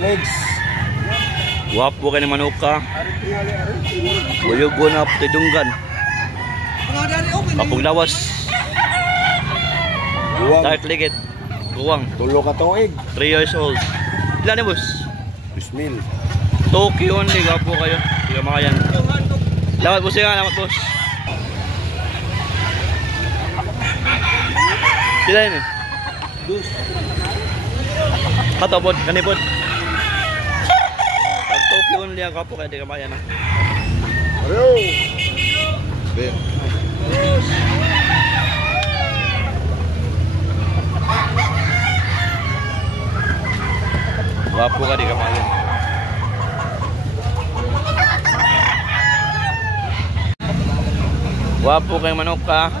Legs. Wapo ka ni manok ka. Buyugo na puti dunggan. Kapag lawas. Guwang. Dark ligid. Guwang. Tulo ka tuig. 3 years old. Ilan ni boss? Bismil. Tokyo only. Wapo kayo. Hindi ka makayan. Lamat boss nga. Lamat boss. Sila yun eh. Dus. Katapod. Kanipod. Pag Tokyo only ang kapo kaya di ka makayan. Ayo. Be. Wapo ka di ka makayan. Wapo kayong manok ka.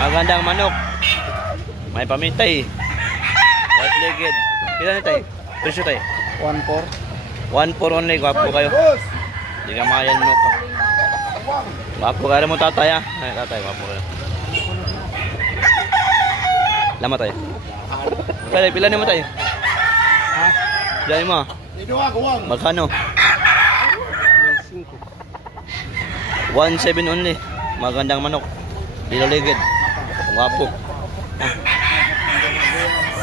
Magandang manok. May pamitay. White legged. Kila na tayo? Presyo tayo? 1-4. 1-4 only. Wapo kayo. Di ka makayan manok ka. Wapo ka rin mo tatay ha. Ay tatay. Wapo ka rin. Lama tayo. Pila ni mo tayo? Ha? Pila ni mo ha? Magkano? 1.7 only. Magandang manok. Dilo legged. Wapo.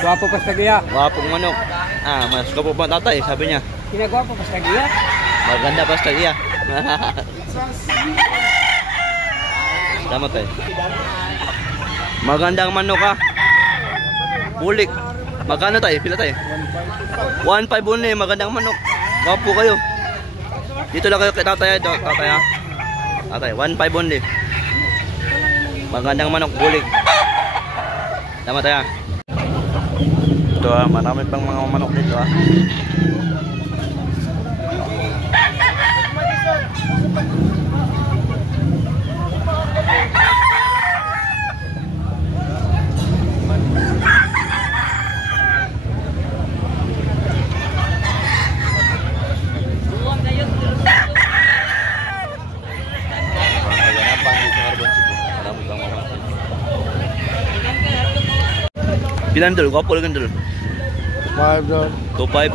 Guwapo pa sa giya. Wapong manok. Ah, mas kapo pa tatay, sabi niya. Kinagwapo pa sa giya. Maganda basta iya. Tama tayo. Magandang manok ka. Bulik. Magkano tayo? Pila tayo? 1.5 only. Magandang manok. Wapo kayo. Dito lang kayo kay tatay. Tatay ha. Tatay, 1.5 only. Magandang manok. Bulik. Tama tayo ha. Ito ha, marami pang mga manok dito ha. Pilan dul? Gwapo lang dul? 5 doon. 2.5.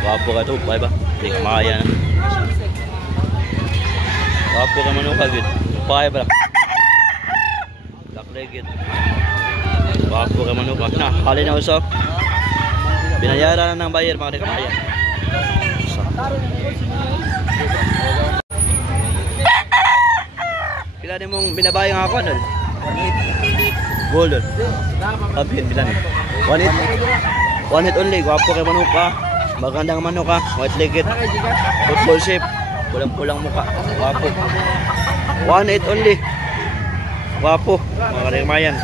Gwapo ka 2.5 ba? Hindi ka makaya na. Gwapo ka manok ka gud. 2.5 ba? Black legged. Gwapo ka manok ka. Na, hali na usap. Binayaran na ng buyer mga di ka makaya. Pila din mong binabayang ako dul? Gold dul? Kapit, pila ni? 1.8. 1.8 only, gwapo kay manok ka. Magandang manok ka, white legged. Football shape, pulang-pulang muka. Gwapo. 1.8 only. Gwapo, mga karimayan.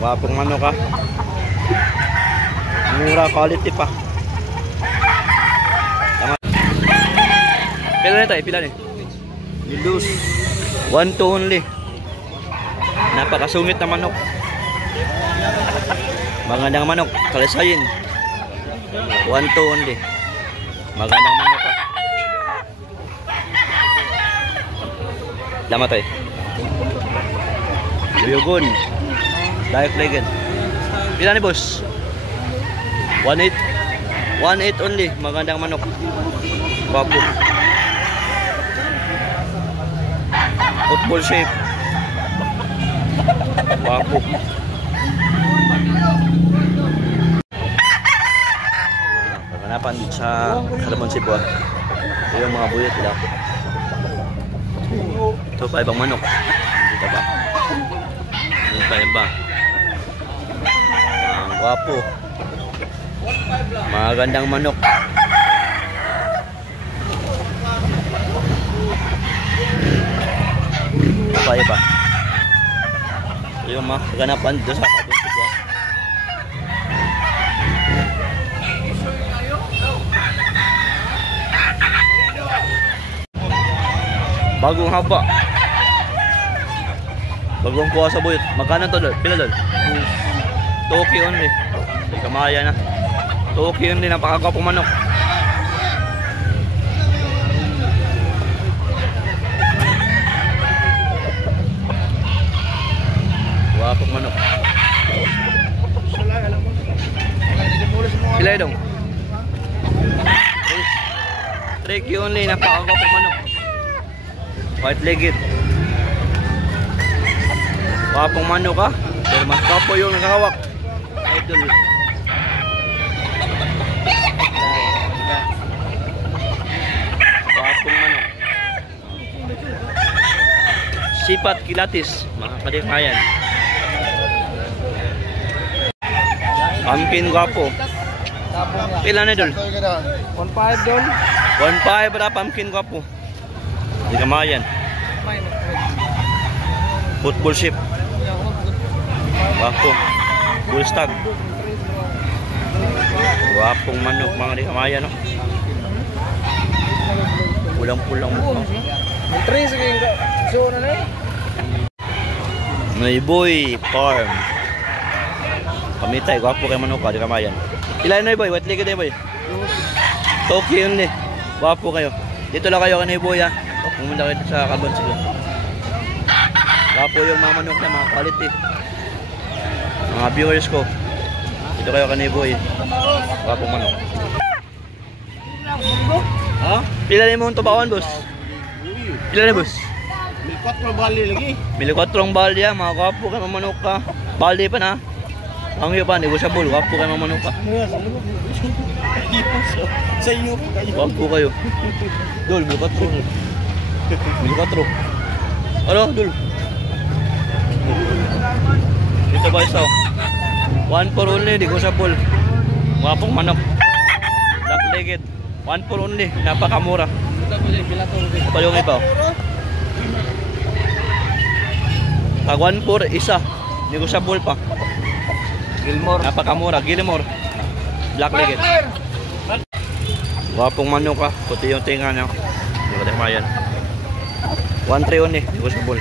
Gwapong manok ka. Mura, quality pa. Tama. Pila na tayo, pila ni? Nilus. 1.2 only. Napakasungit na manok. Magandang manok, kalisayin. 1.2 only. Magandang manok ka. Lamat tayo. Buyugon. Dark legged. Pila ni boss? 1.8. 1.8 only. Magandang manok. Bapo. Football shape. Bapo. Paganapan sa Kalamon Cebu. Ito yung mga buyot nila. Ito pa ibang manok. Dito ba? Ito pa iba. Ang gwapo. Magandang manok. Ito pa iba. Ito yung mga paganapan dito sa Kalamon Cebu. Bagong haba. Bagong kuha sa buyot. Magkano to dol? Pila dol? Tokyo only. Hindi ka makaya na. Tokyo only. Napakagwapong manok. Gwapong manok. Pila dong? 3K only, napakagwapong manok. White legged. Gwapong manok ka. Pero mas kapo yung nakahawak. Idol. Gwapong manok. Sipat kilatis, mga kadikmayan. Pumpkin gwapo. Pila na idol? 1.5 doon. 1.5 para pumpkin gwapo. Di kamayan. Football ship. Gwapo. Bull stag. Gwapong manok mga di kamayan, no? Pulang-pulang mo. Ang 3 sige so na eh. Noiboy Farm. Pamitay, gwapo kay manok ka, di kamayan. Ilan na boy? White legged boy? Tokyo yun eh. Gwapo kayo. Dito lang kayo kanay boy ha. Pumunta kayo sa Carbon Siglo. Gwapo yung mga manok na mga quality. Mga viewers ko. Dito kayo kanay boy. Gwapong manok. Ha? Pila na yung tubawan boss? Pila na boss? 4 bali lagi. Mili 4 balde ha. Mga gwapo kayo mga manok ka. Balde pa na. Ang iyo pa, negosyable. Gwapo kayo mga manok ka. Sa iyo kayo. Gwapo kayo. Dol, mili 4. Mili 4. Ano, Dol? Dito ba isa? 1 for only, negosyable. Gwapong manok. Black legged. 1 for only, napakamura. Ito pa yung iba. Pag 1 for isa, negosyable pa. Gilmore. Napakamura, Gilmore. Black legged. Gwapong manok ka, puti yung tinga niya. Hindi ko tayo mayan. 1-3 only, negosyable.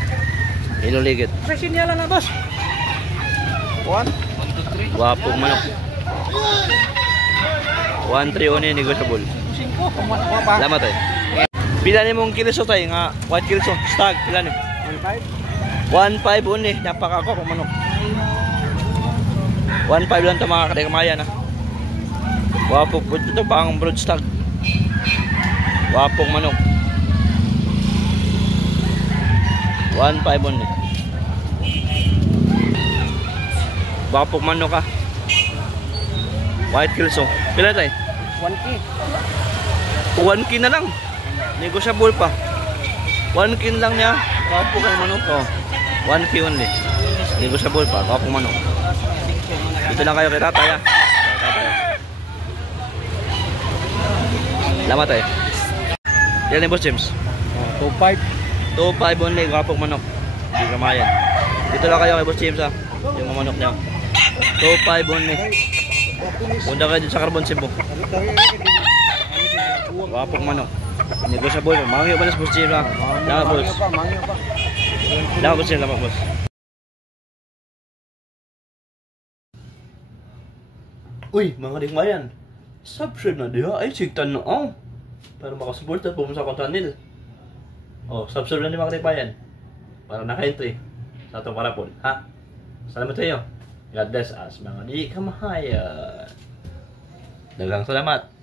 Yellow legged. Presyo niya lang na boss. 1, 2, 3. Gwapong manok. 1-3 only, negosyable. 5. Salamat tayo. Pila ni mong kiliso tayo nga, white kiliso, stag, pila ni? 1.5 only, napakagwapong manok. 1.5 lang ito mga kadikamayan ha. Wapo po ito pang brood stag. Wapong manok. 1.5 only. Wapong manok ha. White kilso. Pila tayo? 1K. 1K na lang. Negosyable pa. 1K lang niya. Wapong kang manok. Oh. 1K only. Negosyable pa. Wapong manok. Dito lang kayo kay tatay ha. Salamat eh. Yan ni Boss James. 2.5. 2.5 only, gwapong manok. Hindi kamayan. Dito lang kayo kay Boss James ha. Yung mga manok niya. 2.5 only. Punta kayo dito sa Carbon Cebu. Gwapong manok. Negosyable. Mangyo ba na sa Boss James ha? Salamat boss. Salamat boss James. Salamat boss. Uy, mga dikmayan. Subscribe na diha. Ay, sigtan na ang. Para makasupport at pumunta sa akong channel. Oh, subscribe na din mga dikmayan. Para naka-entry sa atong parapon. Ha? Salamat sa iyo. God bless us, mga di kamahayan. Daghang salamat.